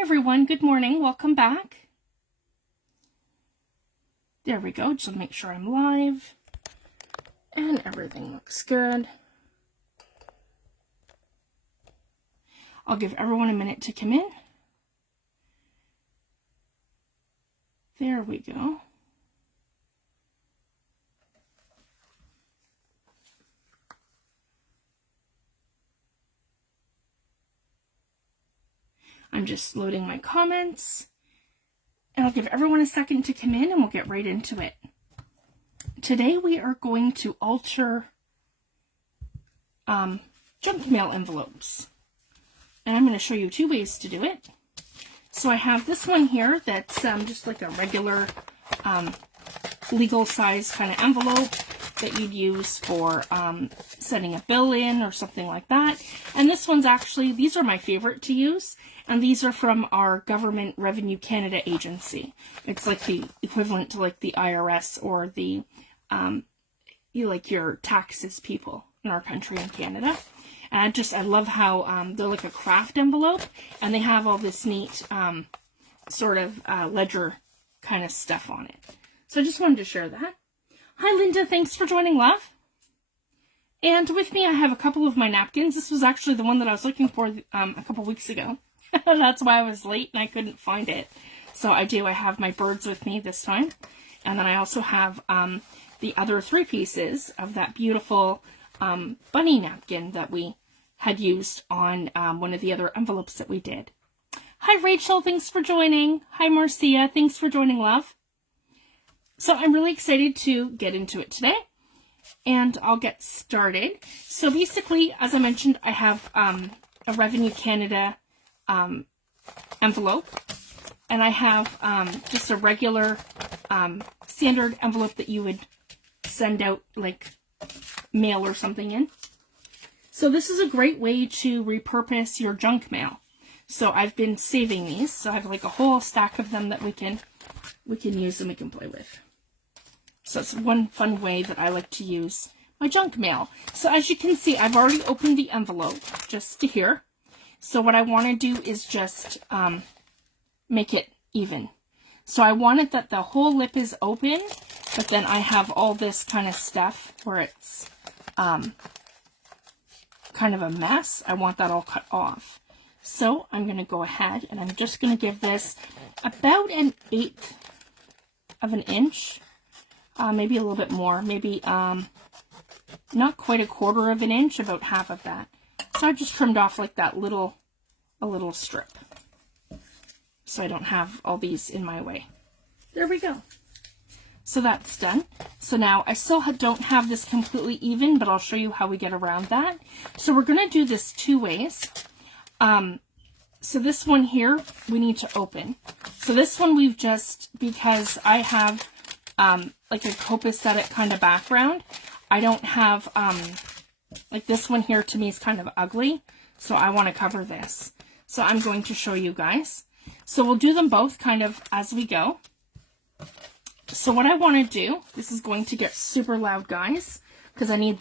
Hi everyone, good morning, welcome back. There we go, just make sure I'm live and everything looks good. I'll give everyone a minute to come in. There we go. I'm just loading my comments, and I'll give everyone a second to come in and we'll get right into it. Today we are going to alter junk mail envelopes, and I'm going to show you two ways to do it. So I have this one here that's just like a regular legal size kind of envelope that you'd use for sending a bill in or something like that. And this one's actually, these are my favorite to use, and these are from our Government Revenue Canada agency. It's like the equivalent to like the IRS or the, like your taxes people in our country in Canada. And I love how they're like a craft envelope, and they have all this neat sort of ledger kind of stuff on it. So I just wanted to share that. Hi Linda, thanks for joining, love. And with me I have a couple of my napkins. This was actually the one that I was looking for a couple weeks ago. That's why I was late and I couldn't find it. So I have my birds with me this time. And then I also have the other 3 pieces of that beautiful bunny napkin that we had used on one of the other envelopes that we did. Hi Rachel, thanks for joining. Hi Marcia, thanks for joining, love. So I'm really excited to get into it today, and I'll get started. So basically, as I mentioned, I have a Revenue Canada envelope, and I have just a regular standard envelope that you would send out like mail or something in. So this is a great way to repurpose your junk mail. So I've been saving these. So I have like a whole stack of them that we can use and we can play with. So it's one fun way that I like to use my junk mail. So as you can see, I've already opened the envelope just to here. So what I want to do is just make it even. So I want it that the whole lip is open, but then I have all this kind of stuff where it's kind of a mess. I want that all cut off. So I'm going to go ahead and I'm just going to give this about 1/8 of an inch. Maybe a little bit more, maybe not quite 1/4 of an inch, about half of that. So I just trimmed off like that a little strip, so I don't have all these in my way. There we go. So that's done. So now I still don't have this completely even, but I'll show you how we get around that. So we're going to do this 2 ways. So this one here, we need to open. So this one we've just, because I have like a copacetic kind of background, I don't have, like this one here to me is kind of ugly, so I want to cover this. So I'm going to show you guys. So we'll do them both kind of as we go. So what I want to do, this is going to get super loud, guys, because I need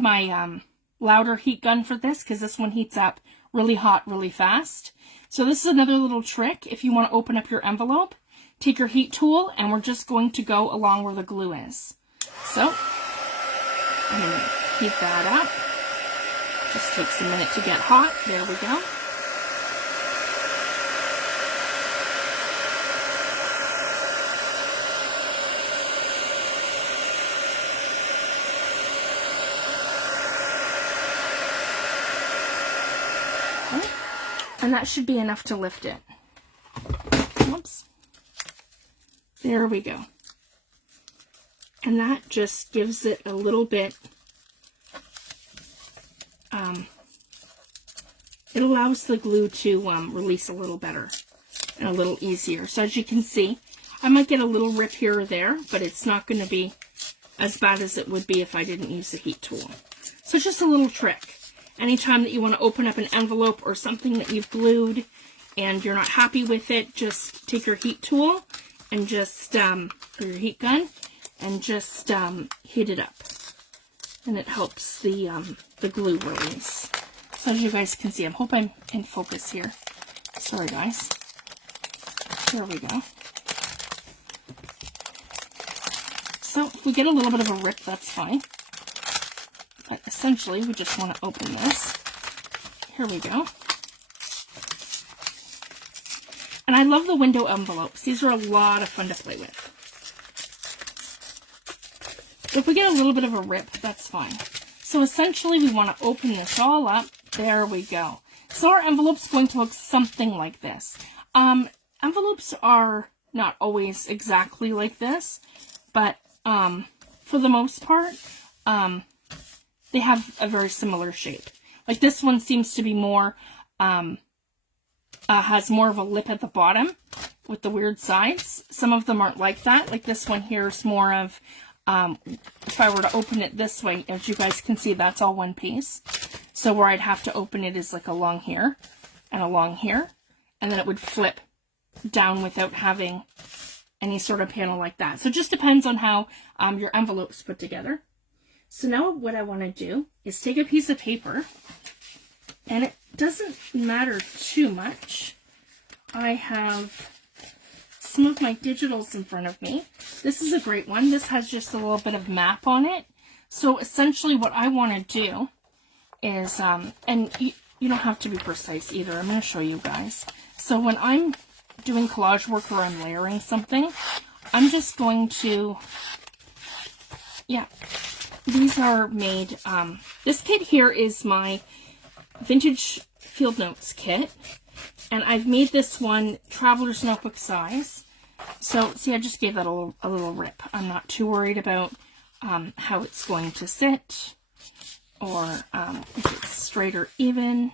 my louder heat gun for this, because this one heats up really hot really fast. So this is another little trick. If you want to open up your envelope, take your heat tool, and we're just going to go along where the glue is. So I'm going to heat that up. Just takes a minute to get hot. There we go. Okay. And that should be enough to lift it. Oops. There we go. And that just gives it a little bit, it allows the glue to release a little better and a little easier. So as you can see, I might get a little rip here or there, but it's not going to be as bad as it would be if I didn't use the heat tool. So it's just a little trick. Anytime that you want to open up an envelope or something that you've glued and you're not happy with it, just take your heat tool and just, or your heat gun, and just heat it up. And it helps the glue release. So as you guys can see, I hope I'm in focus here. Sorry guys. There we go. So if we get a little bit of a rip, that's fine. But essentially, we just want to open this. Here we go. And I love the window envelopes. These are a lot of fun to play with. So if we get a little bit of a rip, that's fine. So essentially, we want to open this all up. There we go. So our envelope's going to look something like this. Envelopes are not always exactly like this, but for the most part, they have a very similar shape. Like this one seems to be more, has more of a lip at the bottom with the weird sides. Some of them aren't like that. Like this one here is more of, if I were to open it this way, as you guys can see, that's all one piece. So where I'd have to open it is like along here and along here, and then it would flip down without having any sort of panel like that. So it just depends on how your envelope's put together. So now what I want to do is take a piece of paper, and it doesn't matter too much. I have some of my digitals in front of me. This is a great one. This has just a little bit of map on it. So essentially what I want to do is, and you don't have to be precise either. I'm going to show you guys. So when I'm doing collage work or I'm layering something, I'm just going to, yeah, these are made, this kit here is my vintage field notes kit, and I've made this one traveler's notebook size. So see, I just gave that a little rip. I'm not too worried about how it's going to sit or if it's straight or even.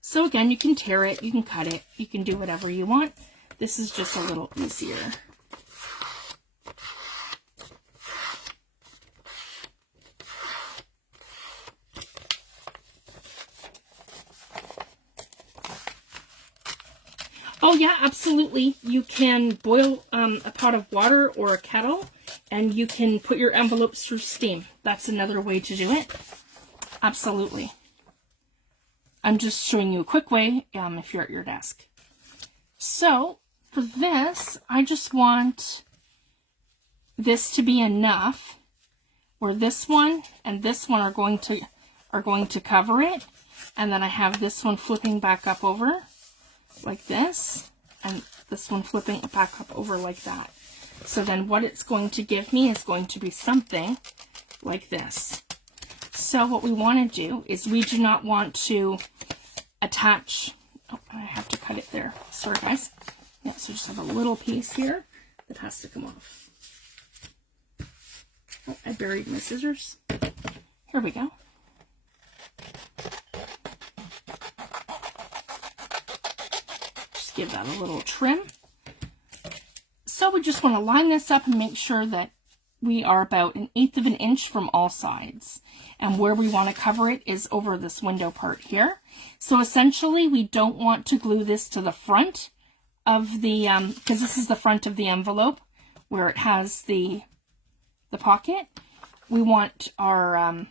So again, you can tear it, you can cut it, you can do whatever you want. This is just a little easier. Oh yeah, absolutely. You can boil a pot of water or a kettle, and you can put your envelopes through steam. That's another way to do it. Absolutely. I'm just showing you a quick way if you're at your desk. So for this, I just want this to be enough where this one and this one are going to cover it, and then I have this one flipping back up over like this, and this one flipping back up over like that. So then what it's going to give me is going to be something like this. So what we want to do is we do not want to attach, oh, I have to cut it there. Sorry guys. Yeah, so just have a little piece here that has to come off. Oh, I buried my scissors. Here we go. Give that a little trim. So we just want to line this up and make sure that we are about 1/8 of an inch from all sides. And where we want to cover it is over this window part here. So essentially we don't want to glue this to the front of the, because this is the front of the envelope where it has the pocket. We want our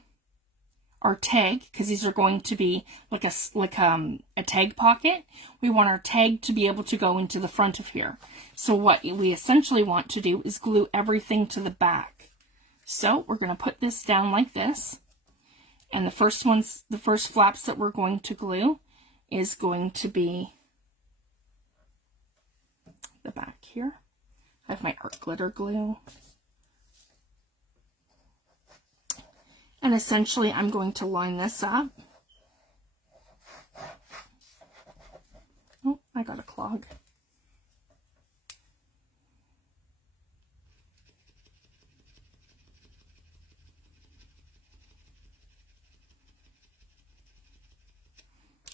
tag, because these are going to be like a tag pocket. We want our tag to be able to go into the front of here. So what we essentially want to do is glue everything to the back. So we're going to put this down like this, and the first flaps that we're going to glue is going to be the back here. I have my art glitter glue. And essentially, I'm going to line this up. Oh, I got a clog.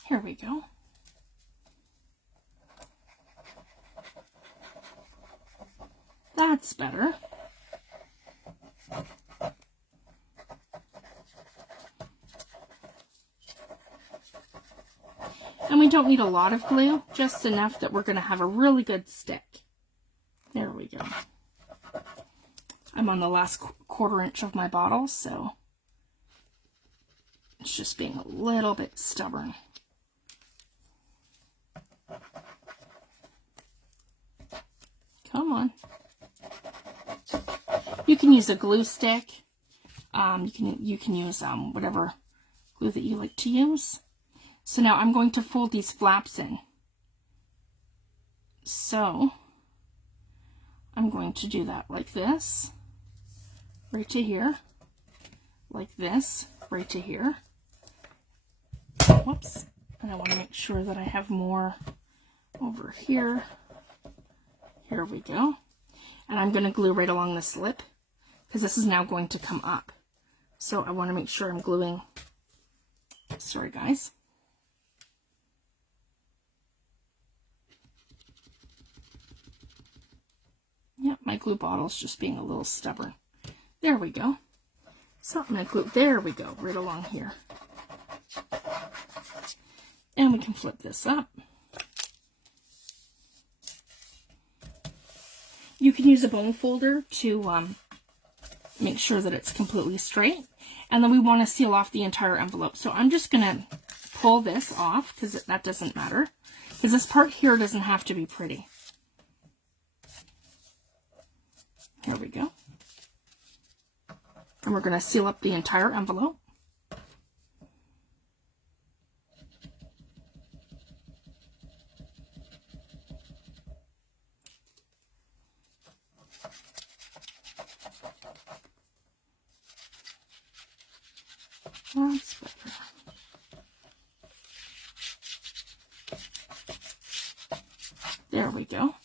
Here we go. That's better. And we don't need a lot of glue, just enough that we're going to have a really good stick. There we go. I'm on the last 1/4 inch of my bottle, so it's just being a little bit stubborn. Come on. You can use a glue stick. You can use whatever glue that you like to use. So now I'm going to fold these flaps in. So I'm going to do that like this, right to here, like this, right to here. Whoops. And I want to make sure that I have more over here. Here we go. And I'm going to glue right along this lip because this is now going to come up. So I want to make sure I'm gluing. Sorry, guys. Yep, my glue bottle's just being a little stubborn. There we go. So I'm going to glue, there we go, right along here. And we can flip this up. You can use a bone folder to make sure that it's completely straight. And then we want to seal off the entire envelope. So I'm just going to pull this off because that doesn't matter. Because this part here doesn't have to be pretty. Here we go. And we're going to seal up the entire envelope. That's better. There we go.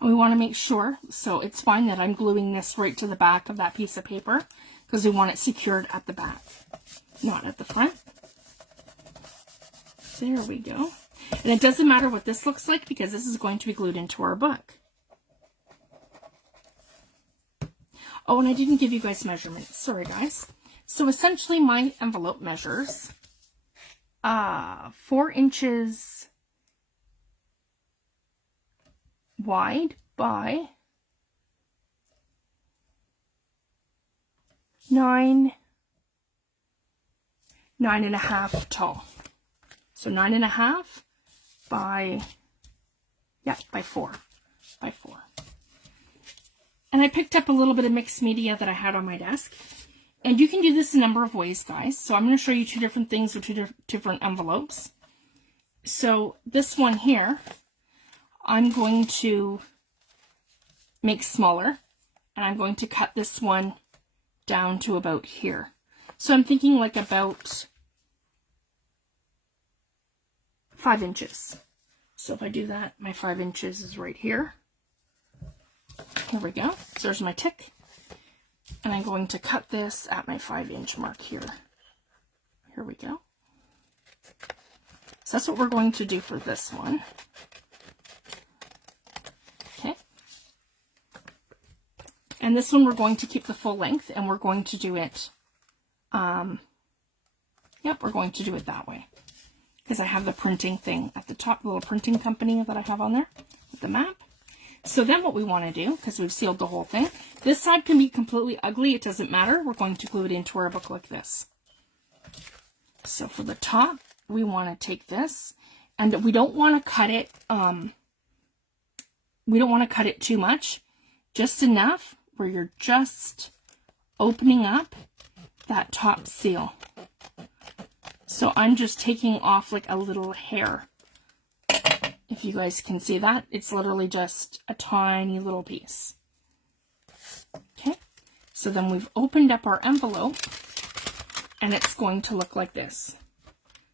And we want to make sure, so it's fine that I'm gluing this right to the back of that piece of paper because we want it secured at the back, not at the front. There we go. And it doesn't matter what this looks like because this is going to be glued into our book. Oh, and I didn't give you guys measurements. Sorry, guys. So essentially my envelope measures 4 inches wide by 9.5 tall. So 9.5 by 4. And I picked up a little bit of mixed media that I had on my desk. And you can do this a number of ways, guys. So I'm going to show you 2 different things with 2 different envelopes. So this one here, I'm going to make smaller. And I'm going to cut this one down to about here. So I'm thinking like about 5 inches. So if I do that, my 5 inches is right here. Here we go. So there's my tick. And I'm going to cut this at my 5-inch mark here. Here we go. So that's what we're going to do for this one. Okay. And this one we're going to keep the full length and we're going to do it, we're going to do it that way. Because I have the printing thing at the top, the little printing company that I have on there with the map. So then what we want to do, because we've sealed the whole thing, this side can be completely ugly. It doesn't matter. We're going to glue it into our book like this. So for the top, we want to take this, and we don't want to cut it, we don't want to cut it too much, just enough where you're just opening up that top seal. So I'm just taking off like a little hair. If you guys can see that, it's literally just a tiny little piece. Okay, so then we've opened up our envelope and it's going to look like this.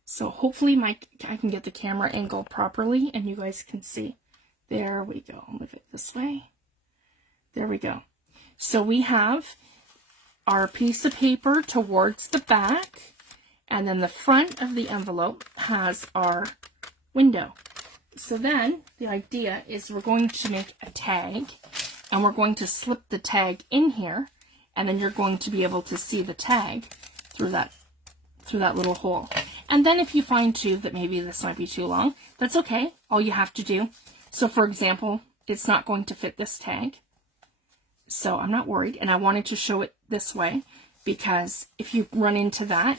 So hopefully I can get the camera angle properly and you guys can see. There we go. I'll move it this way. There we go. So we have our piece of paper towards the back, and then the front of the envelope has our window. So then the idea is we're going to make a tag, and we're going to slip the tag in here, and then you're going to be able to see the tag through that little hole. And then if you find too that maybe this might be too long, that's okay. All you have to do, so for example, it's not going to fit this tag, so I'm not worried, and I wanted to show it this way because if you run into that,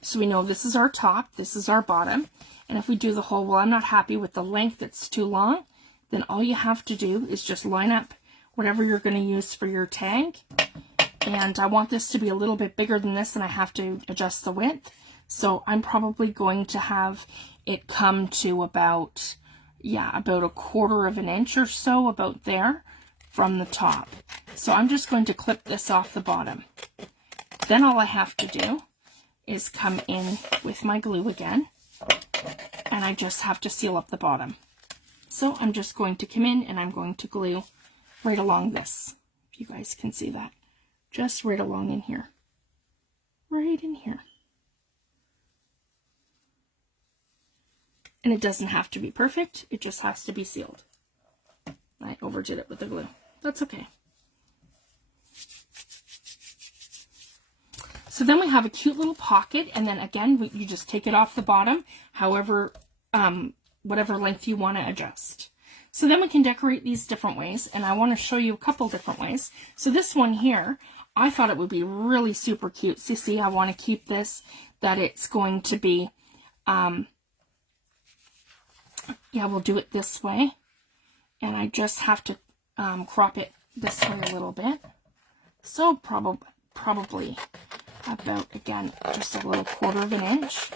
so we know this is our top, this is our bottom, and if we do the hole, well, I'm not happy with the length, it's too long, then all you have to do is just line up whatever you're going to use for your tag. And I want this to be a little bit bigger than this, and I have to adjust the width. So I'm probably going to have it come to about, yeah, about 1/4 of an inch or so, about there from the top. So I'm just going to clip this off the bottom. Then all I have to do is come in with my glue again, and I just have to seal up the bottom. So I'm just going to come in and I'm going to glue right along this, if you guys can see that. Just right along in here. Right in here. And it doesn't have to be perfect, it just has to be sealed. I overdid it with the glue. That's okay. So then we have a cute little pocket, and then again, you just take it off the bottom, however, whatever length you want to adjust. So then we can decorate these different ways, and I want to show you a couple different ways. So this one here, I thought it would be really super cute. So see, I want to keep this, that it's going to be, yeah, we'll do it this way. And I just have to crop it this way a little bit. So probably about, again, just a little 1/4 of an inch.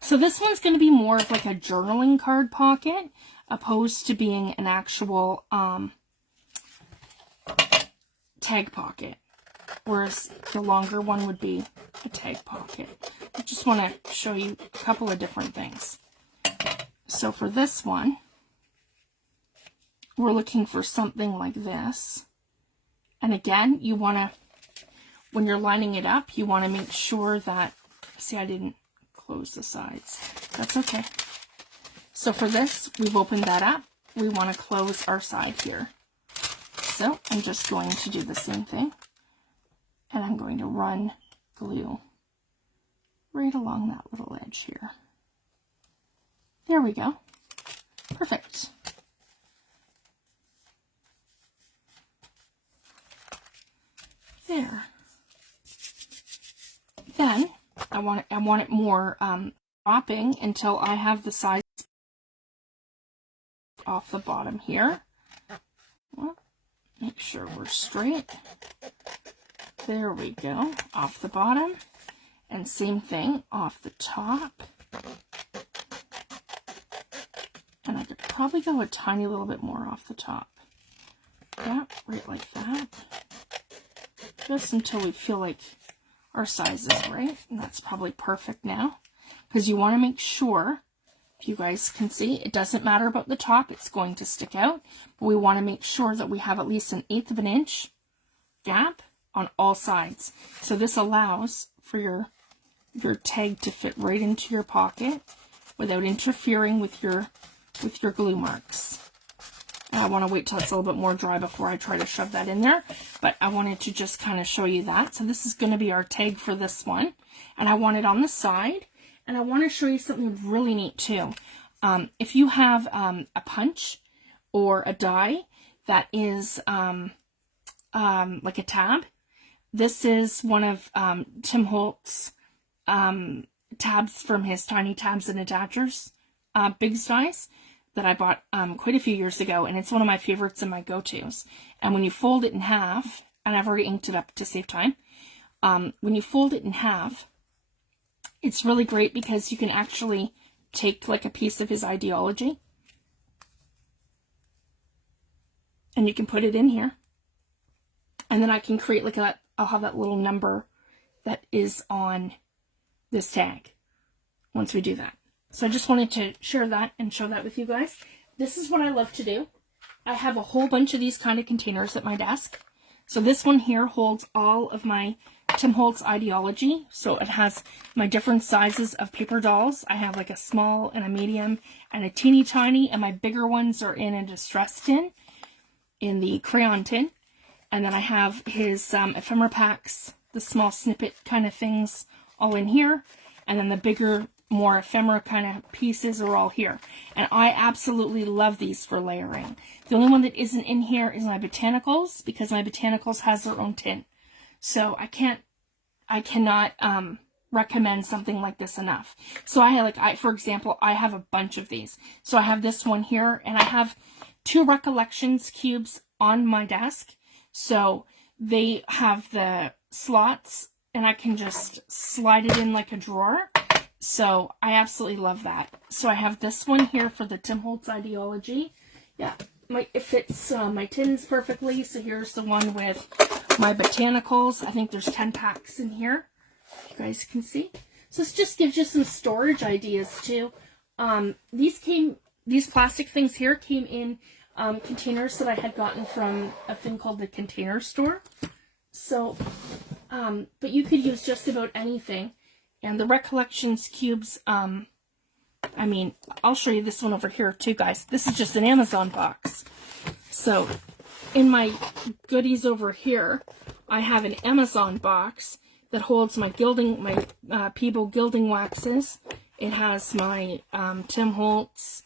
So this one's going to be more of like a journaling card pocket, opposed to being an actual tag pocket, whereas the longer one would be a tag pocket. I just want to show you a couple of different things. So for this one, we're looking for something like this. And again, you want to, when you're lining it up, you want to make sure that, see, I didn't close the sides. That's okay. So for this, we've opened that up. We want to close our side here. So I'm just going to do the same thing. And I'm going to run glue right along that little edge here. There we go. Perfect. There. Then I want it more dropping until I have the sides off the bottom here. Well, make sure we're straight. There we go. Off the bottom. And same thing off the top. And I could probably go a tiny little bit more off the top. Yeah, right like that. Just until we feel like our size is right. And that's probably perfect now. Because you want to make sure, if you guys can see, it doesn't matter about the top. It's going to stick out. But we want to make sure that we have at least 1/8 of an inch gap on all sides. So this allows for your tag to fit right into your pocket without interfering with your glue marks. And I want to wait till it's a little bit more dry before I try to shove that in there, but I wanted to just kind of show you that. So this is going to be our tag for this one, and I want it on the side, and I want to show you something really neat too. If you have a punch or a die that is like a tab, this is one of Tim Holtz's tabs from his Tiny Tabs and Attachers big dies that I bought quite a few years ago, and it's one of my favorites and my go-tos. And when you fold it in half, and I've already inked it up to save time, when you fold it in half, it's really great because you can actually take like a piece of his ideology and you can put it in here, and then I can create like a, I'll have that little number that is on this tag once we do that. So I just wanted to share that and show that with you guys. This is what I love to do. I have a whole bunch of these kind of containers at my desk. So this one here holds all of my Tim Holtz ideology. So it has my different sizes of paper dolls. I have like a small and a medium and a teeny tiny, and my bigger ones are in a distress tin, in the crayon tin. And then I have his ephemera packs, the small snippet kind of things, all in here. And then the bigger, more ephemera kind of pieces are all here. And I absolutely love these for layering. The only one that isn't in here is my botanicals, because my botanicals has their own tin. So I cannot recommend something like this enough. So for example, I have a bunch of these. So I have this one here, and I have 2 Recollections cubes on my desk. So they have the slots, and I can just slide it in like a drawer. So I absolutely love that. So I have this one here for the Tim Holtz ideology. Yeah, it fits my tins perfectly. So here's the one with my botanicals. I think there's 10 packs in here. You guys can see. So this just gives you some storage ideas too. These plastic things here came in containers that I had gotten from a thing called the Container Store. So, but you could use just about anything. And the Recollections cubes, I mean, I'll show you this one over here too, guys. This is just an Amazon box. So in my goodies over here, I have an Amazon box that holds my gilding, my Peeble gilding waxes. It has my Tim Holtz,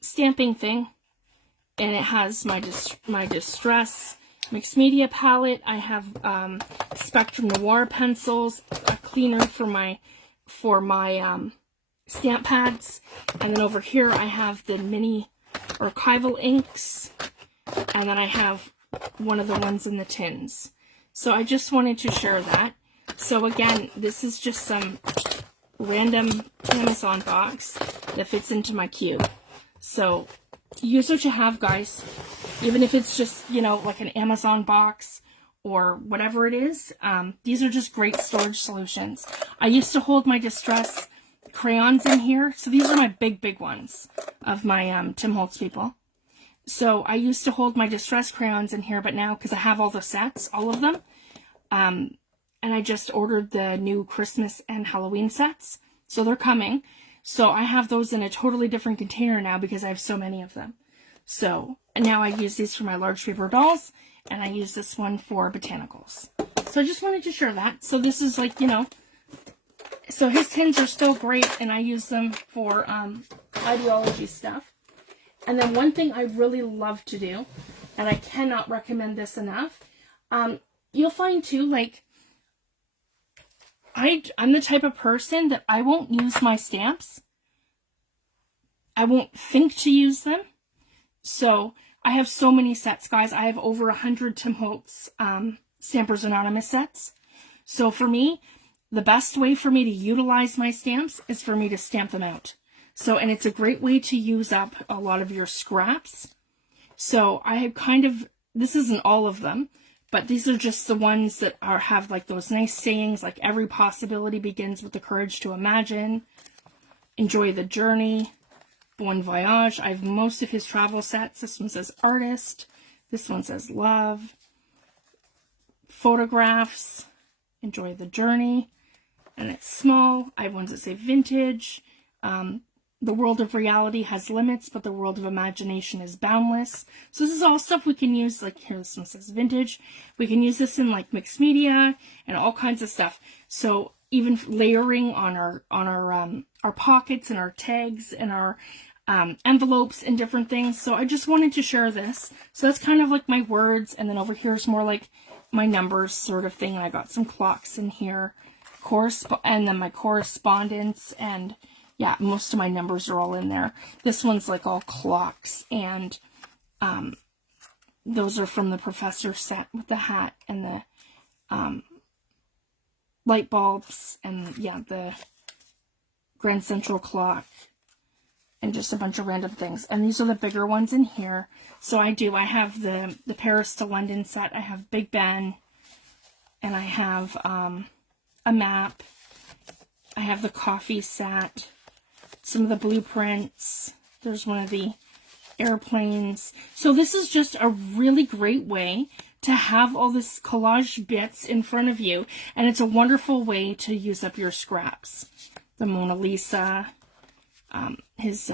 stamping thing, and it has my Distress mixed media palette. I have Spectrum Noir pencils, a cleaner for my stamp pads, and then over here I have the mini archival inks, and then I have one of the ones in the tins. So I just wanted to share that. So again, this is just some random Amazon box that fits into my cube. So use what you have, guys. Even if it's just, you know, like an Amazon box or whatever it is. These are just great storage solutions. I used to hold my Distress crayons in here. So these are my big ones of my Tim Holtz people. So I used to hold my Distress crayons in here, but now, because I have all the sets, all of them, and I just ordered the new Christmas and Halloween sets. So they're coming. So I have those in a totally different container now because I have so many of them. So now I use these for my large paper dolls, and I use this one for botanicals. So I just wanted to share that. So this is like, you know, so his tins are still great, and I use them for ideology stuff. And then one thing I really love to do, and I cannot recommend this enough, you'll find too, like, I'm the type of person that I won't use my stamps. I won't think to use them. So I have so many sets, guys. I have over 100 Tim Holtz Stampers Anonymous sets. So for me, the best way for me to utilize my stamps is for me to stamp them out. So, and it's a great way to use up a lot of your scraps. So I have kind of, this isn't all of them, but these are just the ones that have like those nice sayings, like every possibility begins with the courage to imagine, enjoy the journey, bon voyage. I have most of his travel sets. This one says artist. This one says love, photographs, enjoy the journey, and it's small. I have ones that say vintage. The world of reality has limits, but the world of imagination is boundless. So this is all stuff we can use, like here this one says vintage. We can use this in like mixed media and all kinds of stuff. So even layering on our pockets and our tags and our envelopes and different things. So I just wanted to share this. So that's kind of like my words, and then over here is more like my numbers sort of thing. I got some clocks in here, and then my correspondence, and yeah, most of my numbers are all in there. This one's like all clocks, and those are from the professor set with the hat and the light bulbs, and yeah, the Grand Central clock, and just a bunch of random things. And these are the bigger ones in here. So I have the Paris to London set. I have Big Ben, and I have a map. I have the coffee set. Some of the blueprints. There's one of the airplanes. So this is just a really great way to have all this collage bits in front of you, and it's a wonderful way to use up your scraps. The Mona Lisa, his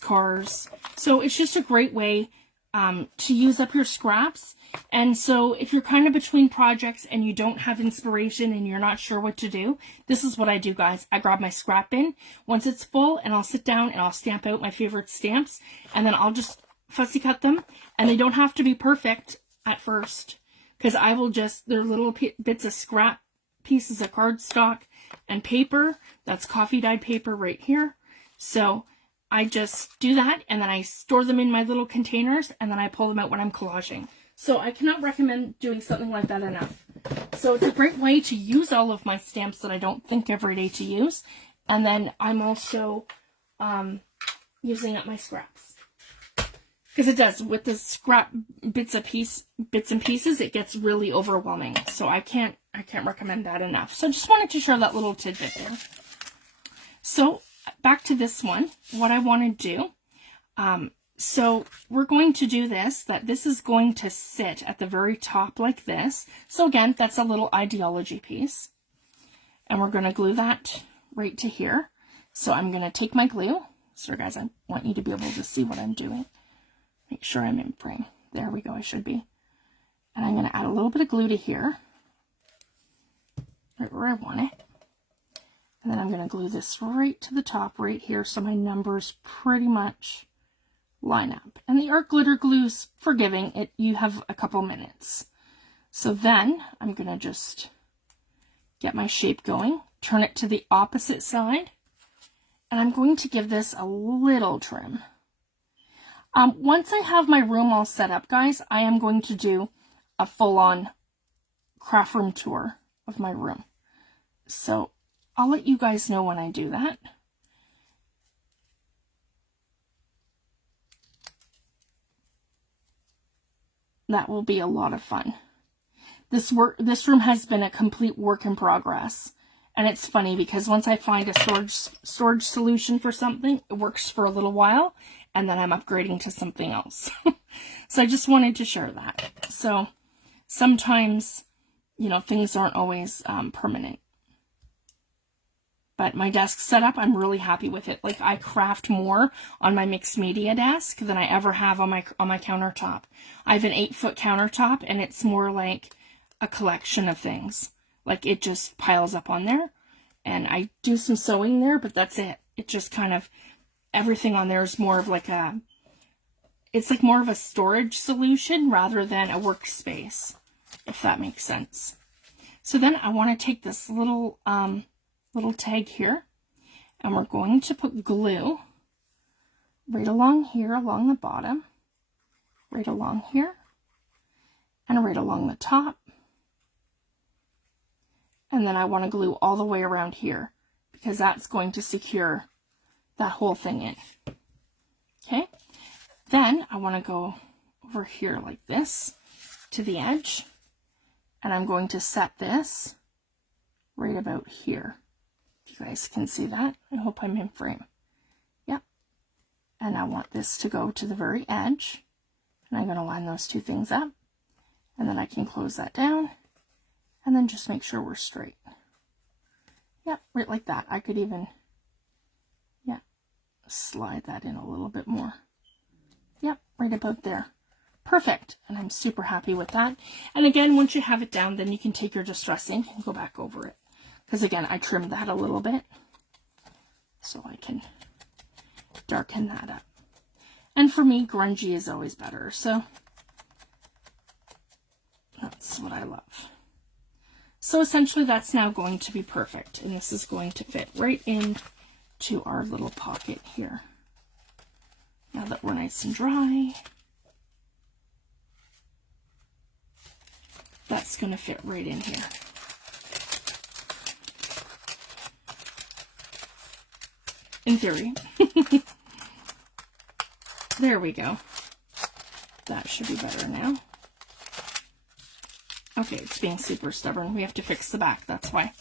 cars. So it's just a great way to use up your scraps. And so if you're kind of between projects and you don't have inspiration and you're not sure what to do, this is what I do, guys. I grab my scrap bin once it's full, and I'll sit down and I'll stamp out my favorite stamps, and then I'll just fussy cut them, and they don't have to be perfect. at first, because I will just, they're little bits of scrap pieces of cardstock and paper. That's coffee dyed paper right here. So I just do that, and then I store them in my little containers, and then I pull them out when I'm collaging. So I cannot recommend doing something like that enough. So it's a great way to use all of my stamps that I don't think every day to use. And then I'm also using up my scraps. Because it does, with the scrap bits and pieces, it gets really overwhelming. So I can't recommend that enough. So I just wanted to share that little tidbit there. So back to this one, what I want to do. So we're going to do this, that this is going to sit at the very top like this. So again, that's a little ideology piece. And we're going to glue that right to here. So I'm going to take my glue. Sorry guys, I want you to be able to see what I'm doing. Make sure I'm in frame. There we go, I should be. And I'm going to add a little bit of glue to here, right where I want it. And then I'm going to glue this right to the top right here, so my numbers pretty much line up. And the art glitter glue's forgiving. You have a couple minutes. So then I'm going to just get my shape going, turn it to the opposite side, and I'm going to give this a little trim. Once I have my room all set up, guys, I am going to do a full-on craft room tour of my room. So I'll let you guys know when I do that. That will be a lot of fun. This room has been a complete work in progress. And it's funny because once I find a storage solution for something, it works for a little while, and then I'm upgrading to something else. So I just wanted to share that. So sometimes, you know, things aren't always permanent. But my desk setup, I'm really happy with it. Like, I craft more on my mixed media desk than I ever have on my countertop. I have an 8-foot countertop, and it's more like a collection of things. Like, it just piles up on there, and I do some sewing there, but that's it. It just kind of, everything on there is more of like it's like more of a storage solution rather than a workspace, if that makes sense. So then I want to take this little tag here, and we're going to put glue right along here, along the bottom, right along here, and right along the top. And then I want to glue all the way around here, because that's going to secure that whole thing in. Okay, then I want to go over here like this to the edge, and I'm going to set this right about here. If you guys can see that, I hope I'm in frame. Yep. And I want this to go to the very edge, and I'm going to line those two things up, and then I can close that down, and then just make sure we're straight. Yep, right like that. I could even, yeah, slide that in a little bit more. Yep, right about there. Perfect. And I'm super happy with that. And again, once you have it down, then you can take your distress ink and go back over it. Because again, I trimmed that a little bit, so I can darken that up. And for me, grungy is always better, so that's what I love. So essentially that's now going to be perfect, and this is going to fit right into our little pocket here. Now that we're nice and dry, that's going to fit right in here. In theory. There we go. That should be better now. Okay, it's being super stubborn. We have to fix the back, that's why.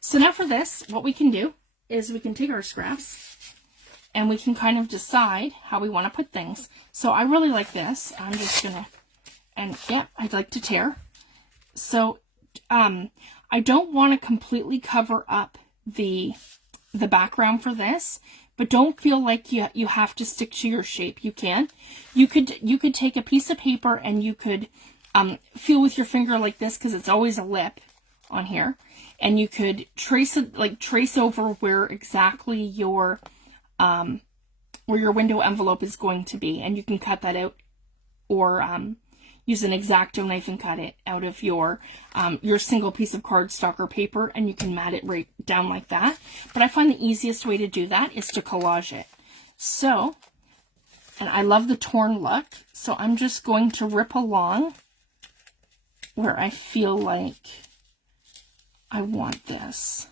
So now for this, what we can do is we can take our scraps and we can kind of decide how we want to put things. So I really like this. I'm just gonna, and yeah, I'd like to tear. So I don't want to completely cover up the background for this, but don't feel like you have to stick to your shape. You can. You could take a piece of paper and you could feel with your finger like this, because it's always a lip on here, and you could trace it, like trace over where exactly your window envelope is going to be, and you can cut that out, or use an X-Acto knife and cut it out of your single piece of cardstock or paper, and you can mat it right down like that. But I find the easiest way to do that is to collage it. So, and I love the torn look, so I'm just going to rip along where I feel like I want this.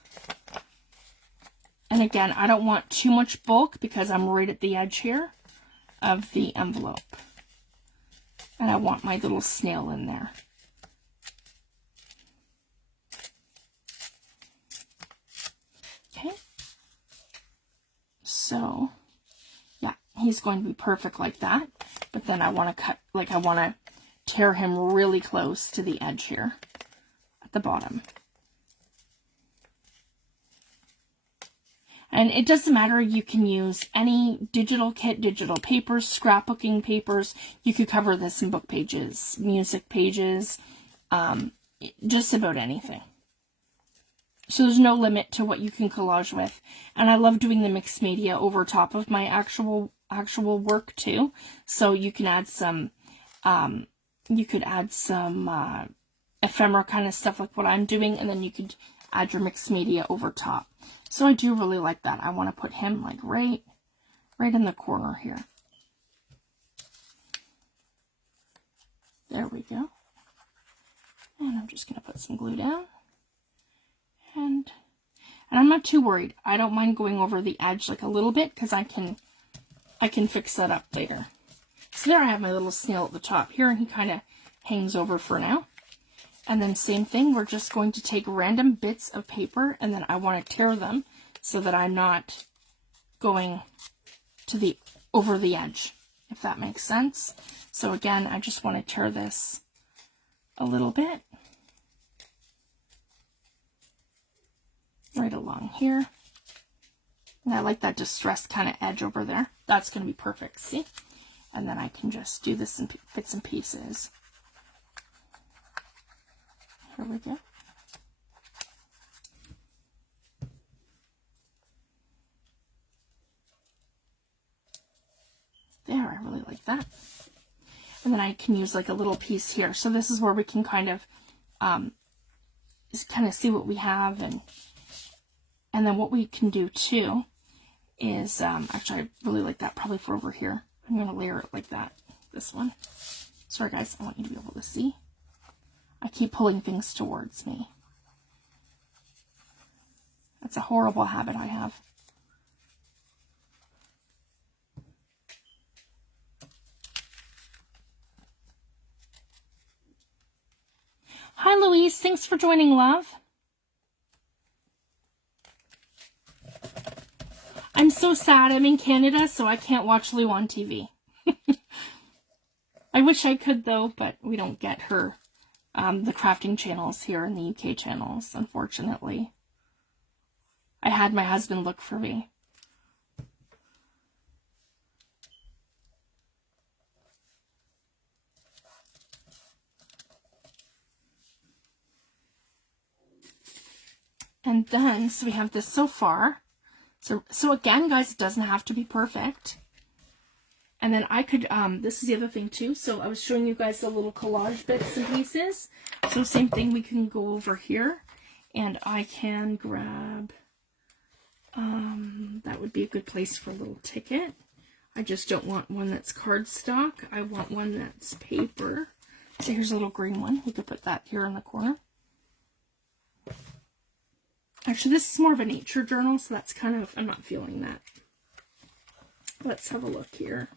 And again, I don't want too much bulk because I'm right at the edge here of the envelope. And I want my little snail in there. Okay. So, yeah, he's going to be perfect like that. But then I want to cut, like I want to tear him really close to the edge here at the bottom. And it doesn't matter, you can use any digital kit, digital papers, scrapbooking papers. You could cover this in book pages, music pages, just about anything. So there's no limit to what you can collage with. And I love doing the mixed media over top of my actual work too. So you can add some, ephemera kind of stuff like what I'm doing, and then you could add your mixed media over top. So I do really like that. I want to put him like right in the corner here. There we go. And I'm just going to put some glue down. And I'm not too worried. I don't mind going over the edge like a little bit because I can fix that up later. So there I have my little snail at the top here, and he kind of hangs over for now. And then same thing, we're just going to take random bits of paper, and then I want to tear them so that I'm not going to over the edge, if that makes sense. So again, I just want to tear this a little bit. Right along here. And I like that distressed kind of edge over there. That's going to be perfect, see? And then I can just do this in bits and pieces. Here we go. There, I really like that. And then I can use like a little piece here. So this is where we can kind of see what we have, and then what we can do too is actually I really like that probably for over here. I'm going to layer it like that. This one. Sorry guys, I want you to be able to see. I keep pulling things towards me. That's a horrible habit I have. Hi Louise, thanks for joining, love. I'm so sad I'm in Canada, so I can't watch Lou on TV. I wish I could though, but we don't get her. The crafting channels here in the UK channels, unfortunately. I had my husband look for me. And then, so we have this so far. So again, guys, it doesn't have to be perfect. And then I could, this is the other thing too. So I was showing you guys the little collage bits and pieces. So same thing, we can go over here and I can grab, that would be a good place for a little ticket. I just don't want one that's cardstock. I want one that's paper. So here's a little green one. We could put that here in the corner. Actually, this is more of a nature journal, so that's kind of, I'm not feeling that. Let's have a look here.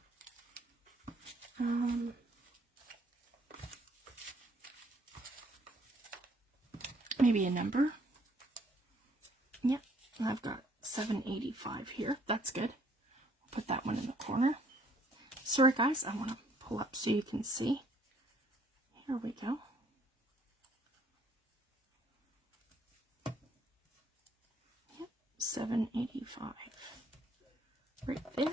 Maybe a number. Yep, I've got 785 here. That's good. Put that one in the corner. Sorry guys, I want to pull up so you can see. Here we go. Yep, 785. Right there.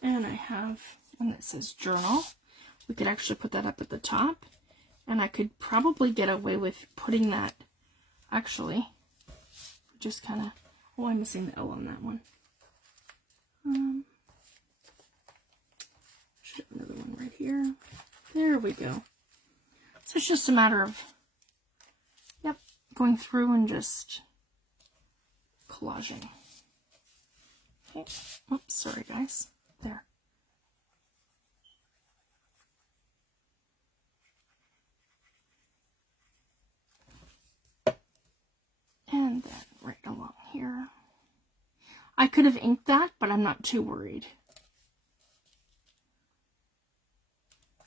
And I have one that says journal. We could actually put that up at the top. And I could probably get away with putting that, actually, just kind of, oh, I'm missing the L on that one. Should have another one right here. There we go. So it's just a matter of, yep, going through and just collaging. Okay. Oops, sorry guys. There. And then right along here. I could have inked that, but I'm not too worried.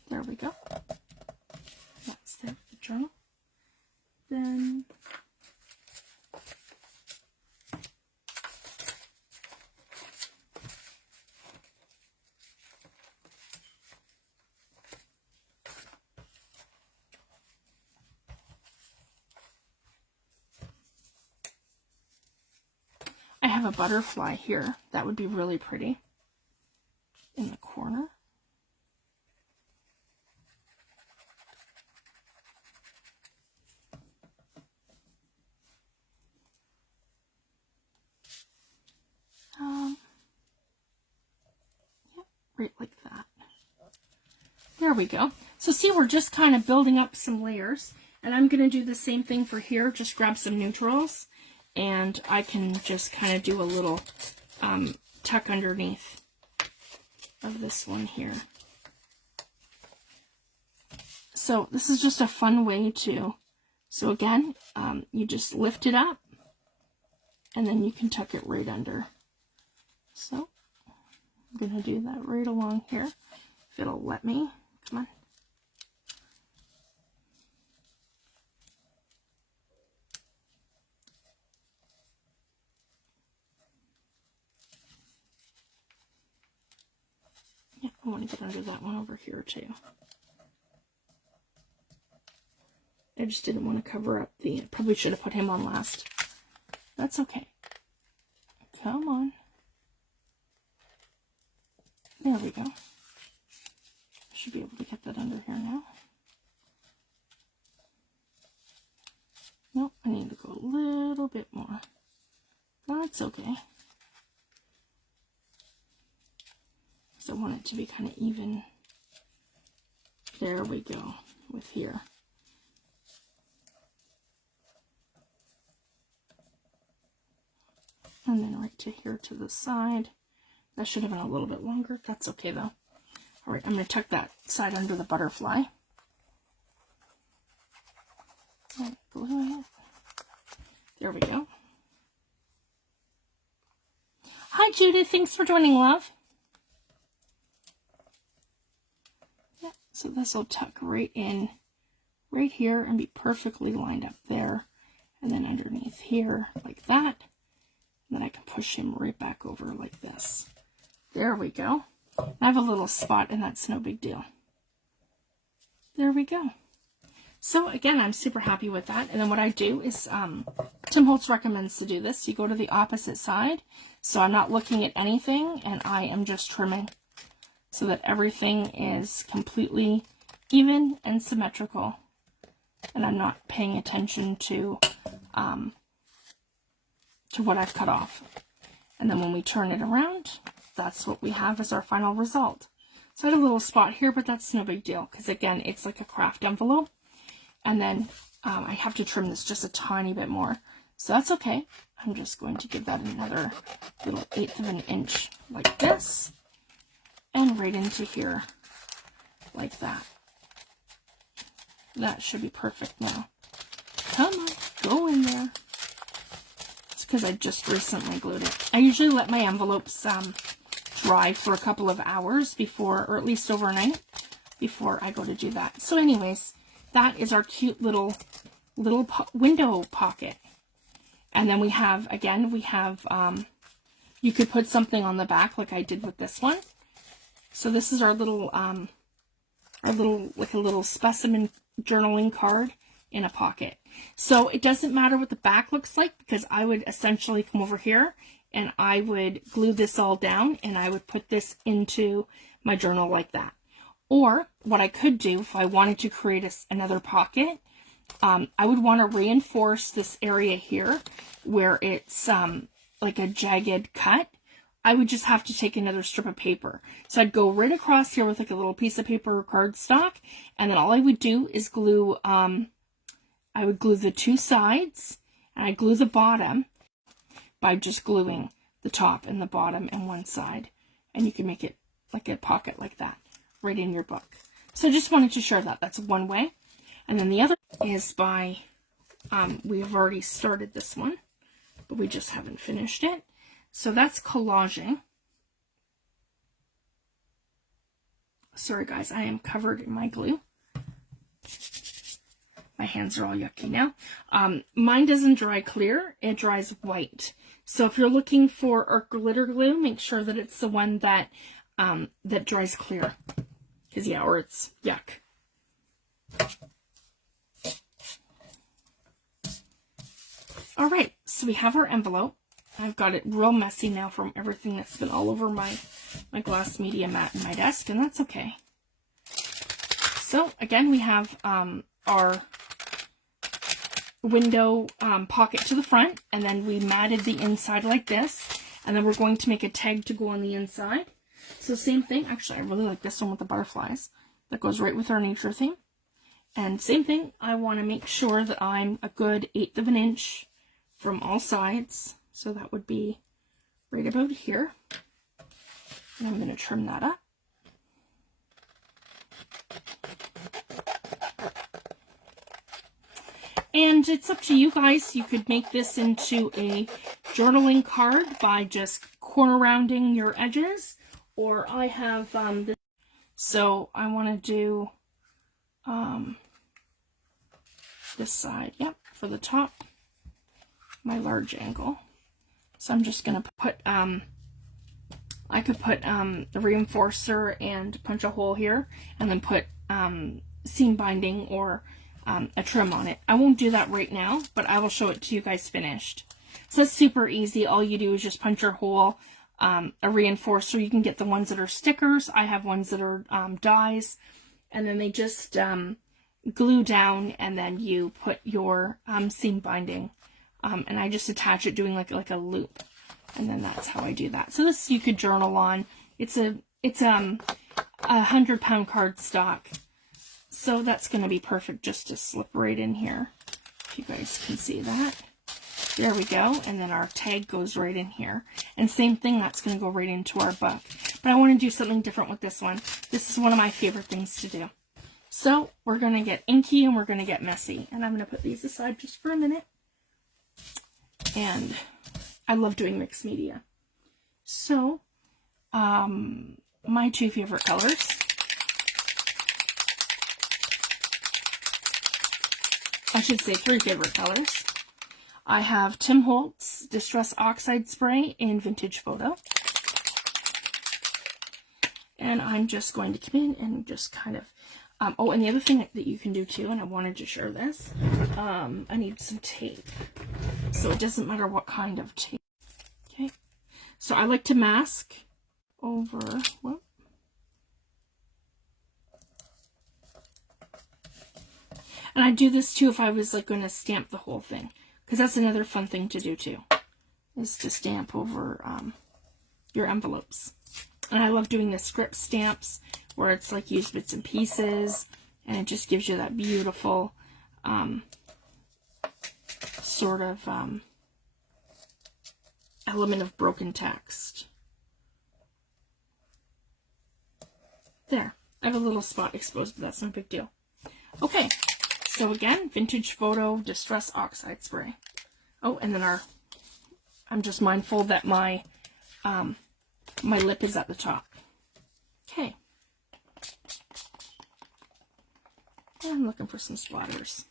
There we go. That's the journal. Then I have a butterfly here. That would be really pretty in the corner. Yep, right like that. There we go. So see, we're just kind of building up some layers, and I'm going to do the same thing for here. Just grab some neutrals, and I can just kind of do a little tuck underneath of this one here. So this is just a fun way to, so again, you just lift it up, and then you can tuck it right under. So I'm going to do that right along here, if it'll let me. Come on. Yeah, I want to get under that one over here too. I just didn't want to cover up the, probably should have put him on last. That's okay. Come on. There we go. Should be able to get that under here now. Nope, I need to go a little bit more. That's okay. Because I want it to be kind of even. There we go, with here. And then right to here to the side. That should have been a little bit longer. That's okay though. All right, I'm going to tuck that side under the butterfly. And glue it. There we go. Hi Judith, thanks for joining, love. Yeah, so this will tuck right in, right here, and be perfectly lined up there. And then underneath here, like that. And then I can push him right back over like this. There we go. I have a little spot, and that's no big deal. There we go. So again, I'm super happy with that. And then what I do is, Tim Holtz recommends to do this. You go to the opposite side. So I'm not looking at anything, and I am just trimming so that everything is completely even and symmetrical. And I'm not paying attention to what I've cut off. And then when we turn it around, that's what we have as our final result. So I had a little spot here, but that's no big deal because again, it's like a craft envelope. And then I have to trim this just a tiny bit more. So that's okay. I'm just going to give that another little 1/8 of an inch like this. And right into here like that. That should be perfect now. Come on, go in there. It's because I just recently glued it. I usually let my envelopes dry for a couple of hours before, or at least overnight, before I go to do that. So anyways, that is our cute little window pocket. And then we have, again, you could put something on the back like I did with this one. So this is our little specimen journaling card in a pocket. So it doesn't matter what the back looks like because I would essentially come over here and I would glue this all down and I would put this into my journal like that. Or what I could do if I wanted to create another pocket, I would want to reinforce this area here where it's like a jagged cut. I would just have to take another strip of paper. So I'd go right across here with like a little piece of paper or cardstock, and then all I would do is glue, I would glue the two sides, and I glue the bottom by just gluing the top and the bottom and one side. And you can make it like a pocket like that right in your book. So I just wanted to share that. That's one way. And then the other is by, we've already started this one, but we just haven't finished it. So that's collaging. Sorry guys, I am covered in my glue. My hands are all yucky now. Mine doesn't dry clear, it dries white. So if you're looking for our glitter glue, make sure that it's the one that that dries clear. Because yeah, or it's yuck. All right, so we have our envelope. I've got it real messy now from everything that's been all over my glass media mat and my desk, and that's okay. So again, we have our window pocket to the front, and then we matted the inside like this, and then we're going to make a tag to go on the inside. So same thing. Actually, I really like this one with the butterflies. That goes right with our nature theme. And same thing, I want to make sure that I'm a good 1/8 of an inch from all sides. So that would be right about here. And I'm going to trim that up. And it's up to you guys. You could make this into a journaling card by just corner rounding your edges. Or I have this. So I want to do this side, yep, for the top, my large angle. So I'm just going to put, I could put the reinforcer and punch a hole here, and then put seam binding or a trim on it. I won't do that right now, but I will show it to you guys finished. So it's super easy. All you do is just punch your hole, a reinforcer. You can get the ones that are stickers. I have ones that are dies, and then they just glue down, and then you put your seam binding, and I just attach it doing like a loop, and then that's how I do that. So this you could journal on. It's a 100-pound cardstock, so that's going to be perfect just to slip right in here. If you guys can see that. There we go, and then our tag goes right in here. And same thing, that's going to go right into our book. But I want to do something different with this one. This is one of my favorite things to do. So we're going to get inky and we're going to get messy. And I'm going to put these aside just for a minute. And I love doing mixed media. So, my two favorite colors. I should say 3 favorite colors. I have Tim Holtz Distress Oxide Spray in Vintage Photo. And I'm just going to come in and just kind of, oh, and the other thing that you can do too, and I wanted to share this, I need some tape. So it doesn't matter what kind of tape. Okay. So I like to mask over, whoop. And I do this too if I was like going to stamp the whole thing. Because that's another fun thing to do too, is to stamp over your envelopes. And I love doing the script stamps where it's like used bits and pieces, and it just gives you that beautiful sort of element of broken text. There, I have a little spot exposed, but that's no big deal. Okay. So again, Vintage Photo Distress Oxide Spray. Oh, and then I'm just mindful that my my lip is at the top. Okay. I'm looking for some splatters.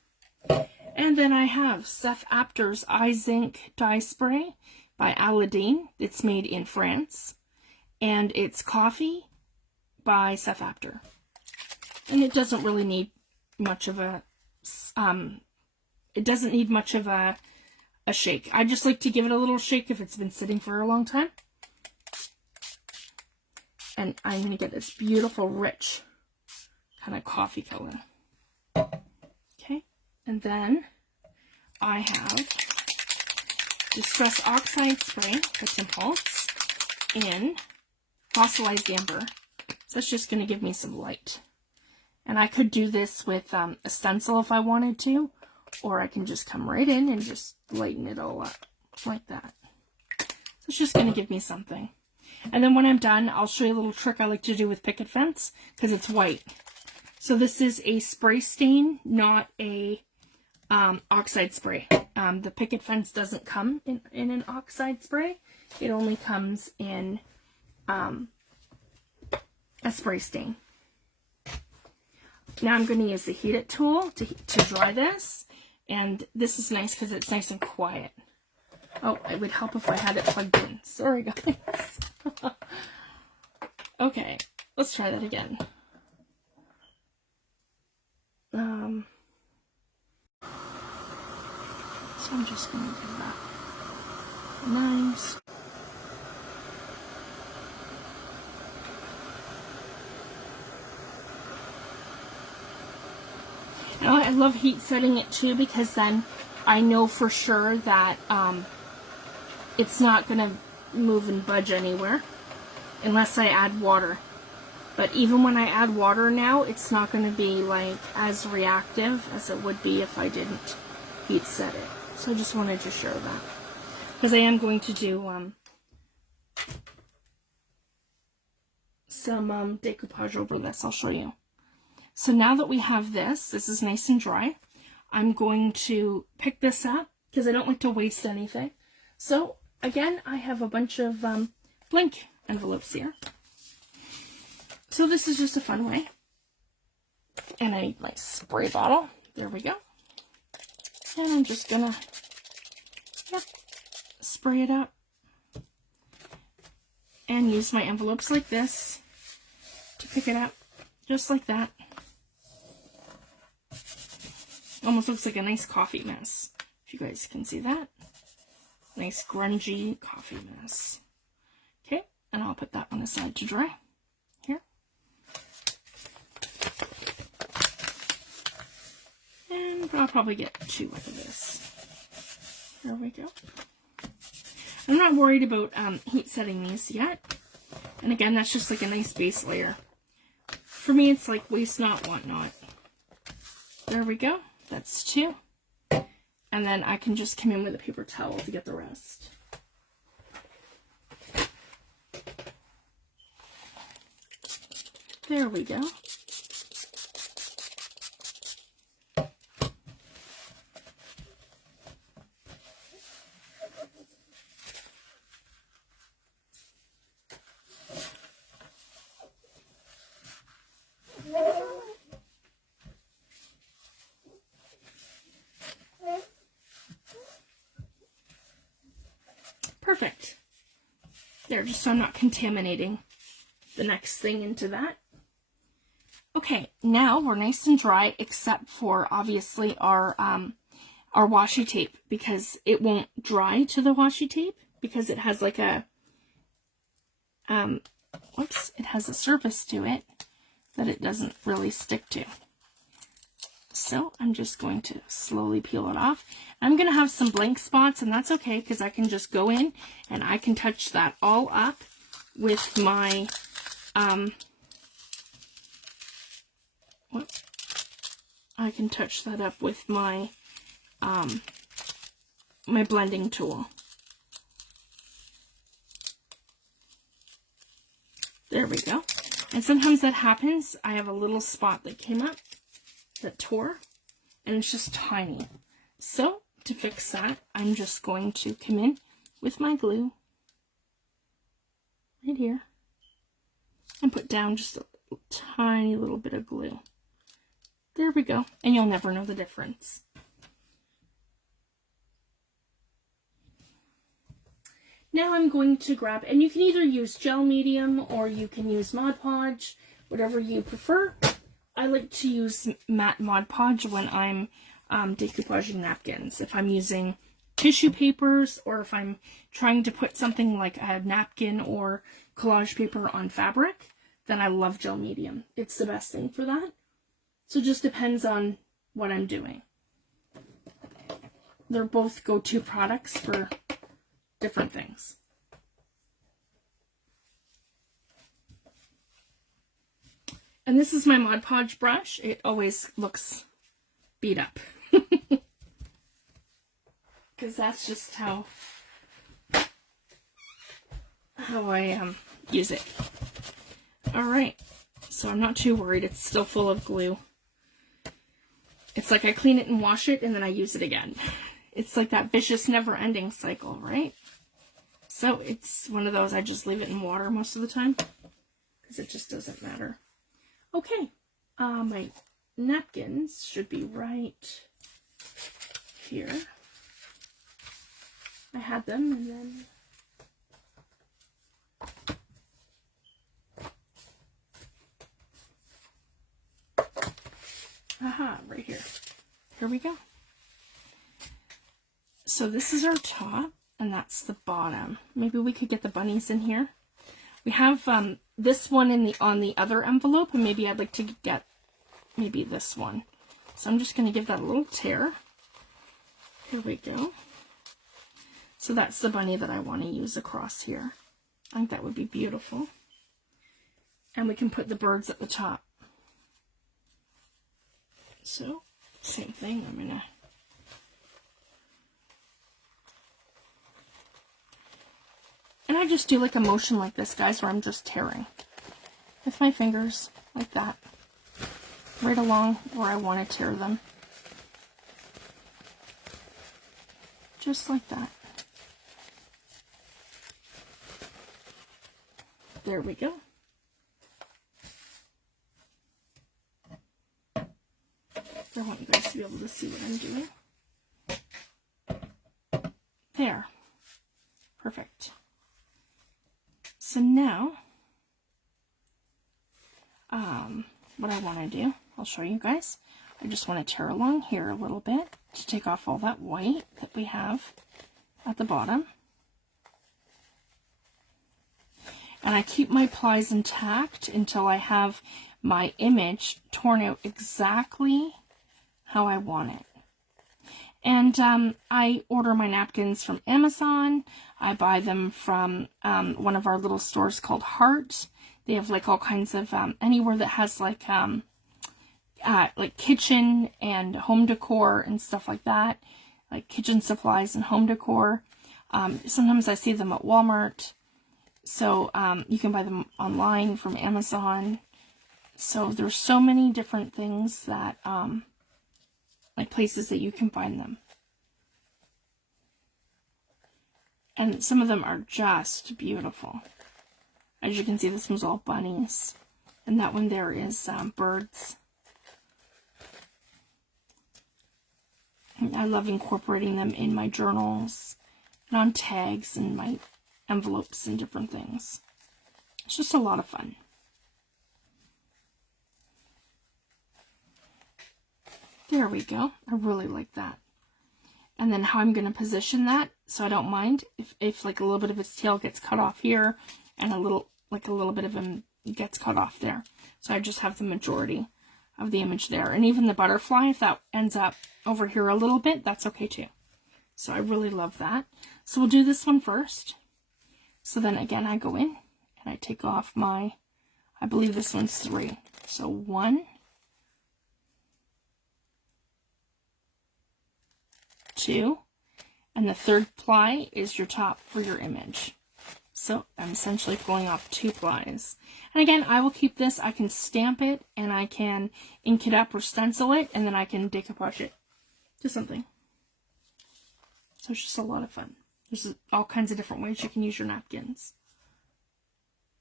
And then I have Seth Apter's Eye Zinc Dye Spray by Aladdin. It's made in France. And it's Coffee by Seth Apter. And it doesn't really need much of a shake. I just like to give it a little shake if it's been sitting for a long time. And I'm going to get this beautiful, rich kind of coffee color. Okay, and then I have Distress Oxide Spray that's Impulse in Fossilized Amber. So that's just going to give me some light. And I could do this with a stencil if I wanted to, or I can just come right in and just lighten it all up like that. So it's just going to give me something. And then when I'm done, I'll show you a little trick I like to do with Picket Fence, because it's white. So this is a spray stain, not a oxide spray. The Picket Fence doesn't come in an oxide spray. It only comes in a spray stain. Now I'm going to use the Heat It tool to dry this. And this is nice because it's nice and quiet. Oh, it would help if I had it plugged in. Sorry, guys. Okay, let's try that again. So I'm just going to do that. Nice. Now I love heat setting it too, because then I know for sure that it's not going to move and budge anywhere unless I add water. But even when I add water now, it's not going to be like as reactive as it would be if I didn't heat set it. So I just wanted to share that, because I am going to do some decoupage over this. I'll show you. So now that we have this is nice and dry. I'm going to pick this up because I don't like to waste anything. So again, I have a bunch of blank envelopes here. So this is just a fun way. And I need my spray bottle. There we go. And I'm just gonna, spray it up. And use my envelopes like this to pick it up, just like that. Almost looks like a nice coffee mess, if you guys can see that. Nice grungy coffee mess. Okay, and I'll put that on the side to dry. Here. And I'll probably get 2 of this. There we go. I'm not worried about heat setting these yet. And again, that's just like a nice base layer. For me, it's like waste not, want not. There we go. That's 2. And then I can just come in with a paper towel to get the rest. There we go. Perfect. There, just so I'm not contaminating the next thing into that. Okay, now we're nice and dry, except for obviously our washi tape, because it won't dry to the washi tape because it has like a it has a surface to it that it doesn't really stick to. So I'm just going to slowly peel it off. I'm going to have some blank spots, and that's okay because I can just go in and I can touch that all up with my I can touch that up with my my blending tool. There we go. And sometimes that happens. I have a little spot that came up that tore, and it's just tiny. So to fix that, I'm just going to come in with my glue right here and put down just a tiny little bit of glue. There we go. And you'll never know the difference. Now I'm going to grab, and you can either use gel medium or you can use Mod Podge, whatever you prefer. I like to use matte Mod Podge when I'm decoupaging napkins. If I'm using tissue papers, or if I'm trying to put something like a napkin or collage paper on fabric, then I love gel medium. It's the best thing for that. So it just depends on what I'm doing. They're both go-to products for different things. And this is my Mod Podge brush. It always looks beat up. Because that's just how I use it. Alright, so I'm not too worried. It's still full of glue. It's like I clean it and wash it and then I use it again. It's like that vicious never-ending cycle, right? So it's one of those, I just leave it in water most of the time because it just doesn't matter. Okay, my napkins should be right here. I had them and then aha, right here. Here we go. So this is our top, and that's the bottom. Maybe we could get the bunnies in here. We have this one on the other envelope, and maybe I'd like to get maybe this one. So I'm just going to give that a little tear. Here we go. So that's the bunny that I want to use across here. I think that would be beautiful. And we can put the birds at the top. So, same thing, I'm gonna and I just do like a motion like this, guys, where I'm just tearing with my fingers like that, right along where I want to tear them, just like that. There we go. I want you guys to be able to see what I'm doing. There. Perfect. So now, what I want to do, I'll show you guys. I just want to tear along here a little bit to take off all that white that we have at the bottom. And I keep my plies intact until I have my image torn out exactly how I want it. And I order my napkins from Amazon. I buy them from one of our little stores called Heart. They have like all kinds of anywhere that has like kitchen and home decor and stuff like that, like kitchen supplies and home decor. Sometimes I see them at Walmart. So you can buy them online from Amazon. So there's so many different things that like places that you can find them. And some of them are just beautiful. As you can see, this one's all bunnies. And that one there is birds. And I love incorporating them in my journals and on tags and my envelopes and different things. It's just a lot of fun. There we go. I really like that. And then how I'm going to position that, so I don't mind if like a little bit of its tail gets cut off here and a little bit of him gets cut off there. So I just have the majority of the image there. And even the butterfly, if that ends up over here a little bit, that's okay too. So I really love that. So we'll do this one first. So then again, I go in and I take off my, I believe this one's 3. So 1, 2, and the third ply is your top for your image. So I'm essentially pulling off 2 plies. And again, I will keep this. I can stamp it and I can ink it up or stencil it, and then I can decoupage it to something. So it's just a lot of fun. There's all kinds of different ways you can use your napkins.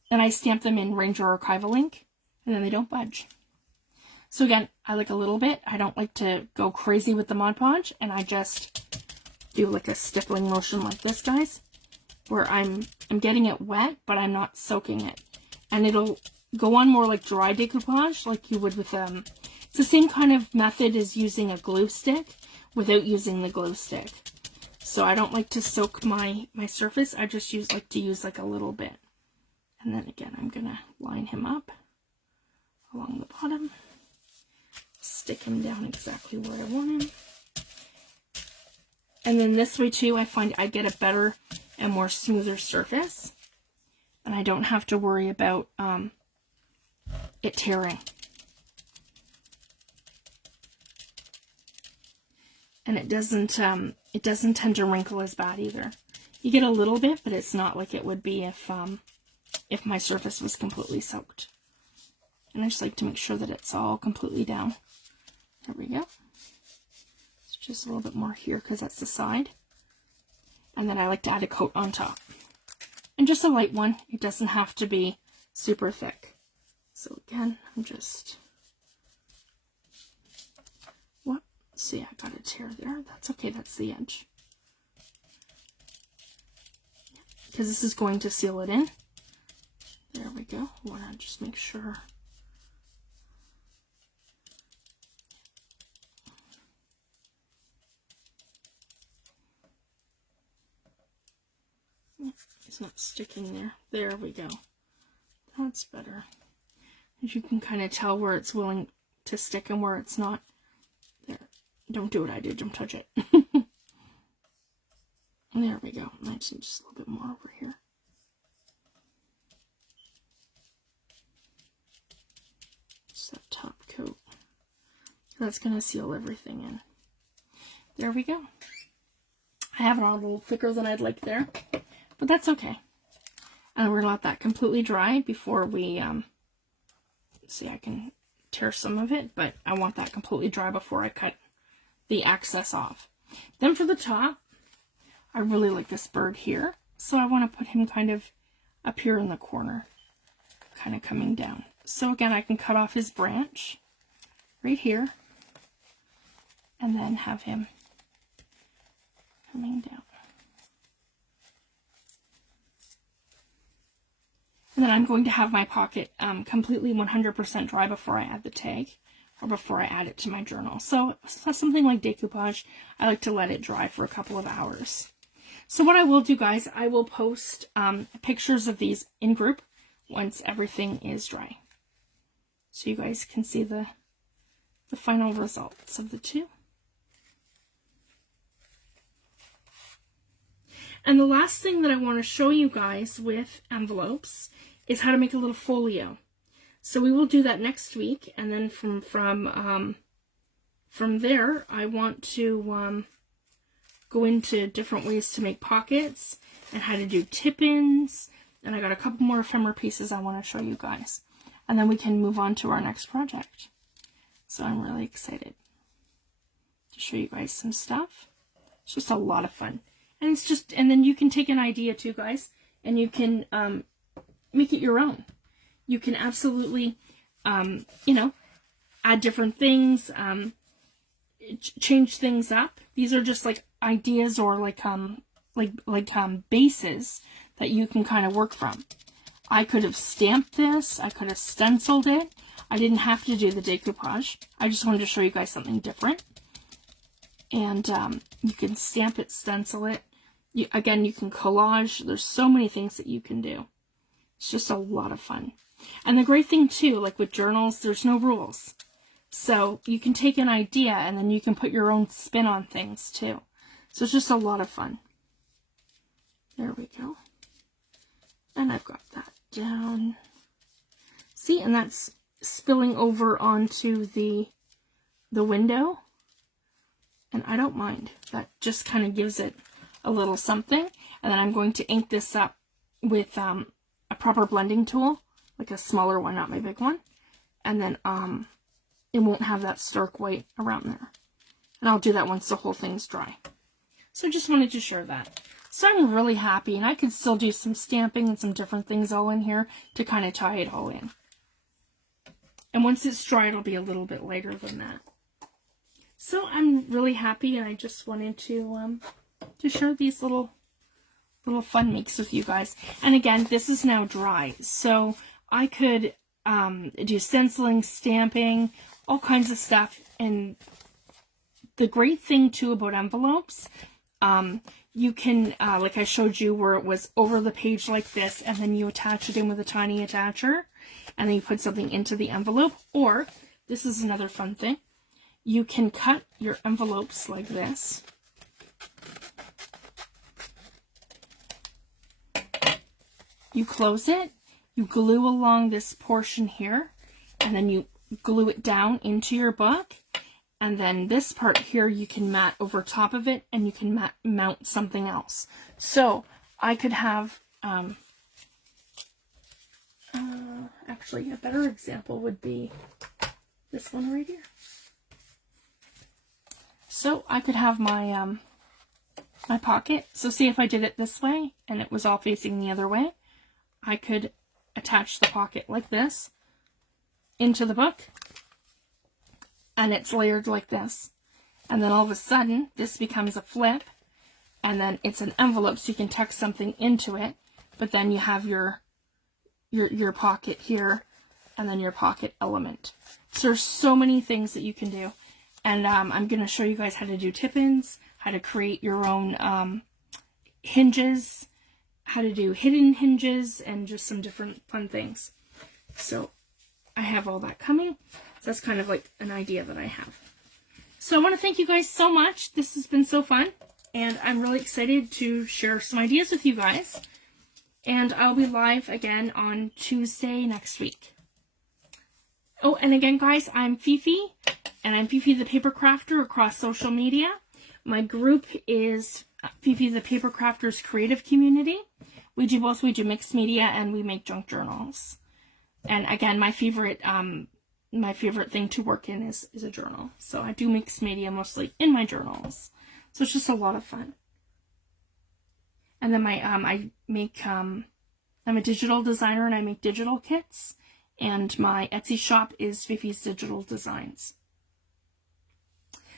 And I stamp them in Ranger Archival ink, and then they don't budge. So again, I like a little bit. I don't like to go crazy with the Mod Podge, and I just do like a stippling motion like this, guys, where I'm getting it wet, but I'm not soaking it. And it'll go on more like dry decoupage, like you would with, it's the same kind of method as using a glue stick without using the glue stick. So I don't like to soak my surface. I just like to use like a little bit. And then again, I'm going to line him up along the bottom. stick him down exactly where I want him. And then this way too, I find I get a better and more smoother surface. And I don't have to worry about it tearing. And it doesn't tend to wrinkle as bad either. You get a little bit, but it's not like it would be if my surface was completely soaked. And I just like to make sure that it's all completely down. There we go. It's just a little bit more here because that's the side. And then I like to add a coat on top. And just a light one. It doesn't have to be super thick. So again, I'm just... What? See, I got a tear there. That's okay. That's the edge. Because this is going to seal it in. There we go. I want to just make sure... It's not sticking there. There we go. That's better. As you can kind of tell where it's willing to stick and where it's not. There. Don't do what I did. Don't touch it. There we go. I just need just a little bit more over here. Just that top coat. That's going to seal everything in. There we go. I have it on a little thicker than I'd like there. But that's okay. And we're going to let that completely dry before we, see, I can tear some of it, but I want that completely dry before I cut the excess off. Then for the top, I really like this bird here. So I want to put him kind of up here in the corner, kind of coming down. So again, I can cut off his branch right here and then have him coming down. And then I'm going to have my pocket completely 100% dry before I add the tag, or before I add it to my journal. So something like decoupage, I like to let it dry for a couple of hours. So what I will do, guys, I will post pictures of these in group once everything is dry. So you guys can see the final results of the two. And the last thing that I want to show you guys with envelopes is how to make a little folio. So we will do that next week, and then from there, I want to go into different ways to make pockets and how to do tip-ins, and I got a couple more ephemera pieces I want to show you guys, and then we can move on to our next project. So I'm really excited to show you guys some stuff. It's just a lot of fun. And it's just, and then you can take an idea too, guys, and you can make it your own. You can absolutely, you know, add different things, change things up. These are just like ideas or like bases that you can kind of work from. I could have stamped this. I could have stenciled it. I didn't have to do the decoupage. I just wanted to show you guys something different. And you can stamp it, stencil it. Again, you can collage. There's so many things that you can do. It's just a lot of fun. And the great thing too, like with journals, there's no rules. So you can take an idea and then you can put your own spin on things too. So it's just a lot of fun. There we go. And I've got that down. See, and that's spilling over onto the window. And I don't mind. That just kind of gives it a little something. And then I'm going to ink this up with a proper blending tool, like a smaller one, not my big one. And then it won't have that stark white around there. And I'll do that once the whole thing's dry. So I just wanted to share that. So I'm really happy, and I could still do some stamping and some different things all in here to kind of tie it all in. And once it's dry, it'll be a little bit lighter than that. So I'm really happy, and I just wanted to share these little fun makes with you guys. And again, this is now dry, so I could do stenciling, stamping, all kinds of stuff. And the great thing too about envelopes, you can, like I showed you where it was over the page like this, and then you attach it in with a tiny attacher, and then you put something into the envelope. Or, this is another fun thing, you can cut your envelopes like this. You close it, you glue along this portion here, and then you glue it down into your book. And then this part here, you can mat over top of it, and you can mount something else. So I could have, actually a better example would be this one right here. So I could have my, my pocket. So see, if I did it this way and it was all facing the other way, I could attach the pocket like this into the book, and it's layered like this. And then all of a sudden, this becomes a flip, and then it's an envelope, so you can text something into it, but then you have your pocket here, and then your pocket element. So there's so many things that you can do. And I'm going to show you guys how to do tip-ins, how to create your own hinges, how to do hidden hinges, and just some different fun things. So I have all that coming. So that's kind of like an idea that I have. So I want to thank you guys so much. This has been so fun, and I'm really excited to share some ideas with you guys. And I'll be live again on Tuesday next week. Oh, and again, guys, I'm Fifi, and I'm Fifi the Paper Crafter across social media. My group is Fifi the Paper Crafters Creative Community. We do both. We do mixed media, and we make junk journals. And again, my favorite thing to work in is a journal. So I do mixed media mostly in my journals. So it's just a lot of fun. And then I'm a digital designer, and I make digital kits. And my Etsy shop is Fifi's Digital Designs.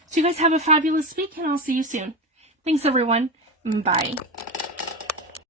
So you guys have a fabulous week, and I'll see you soon. Thanks, everyone. Bye.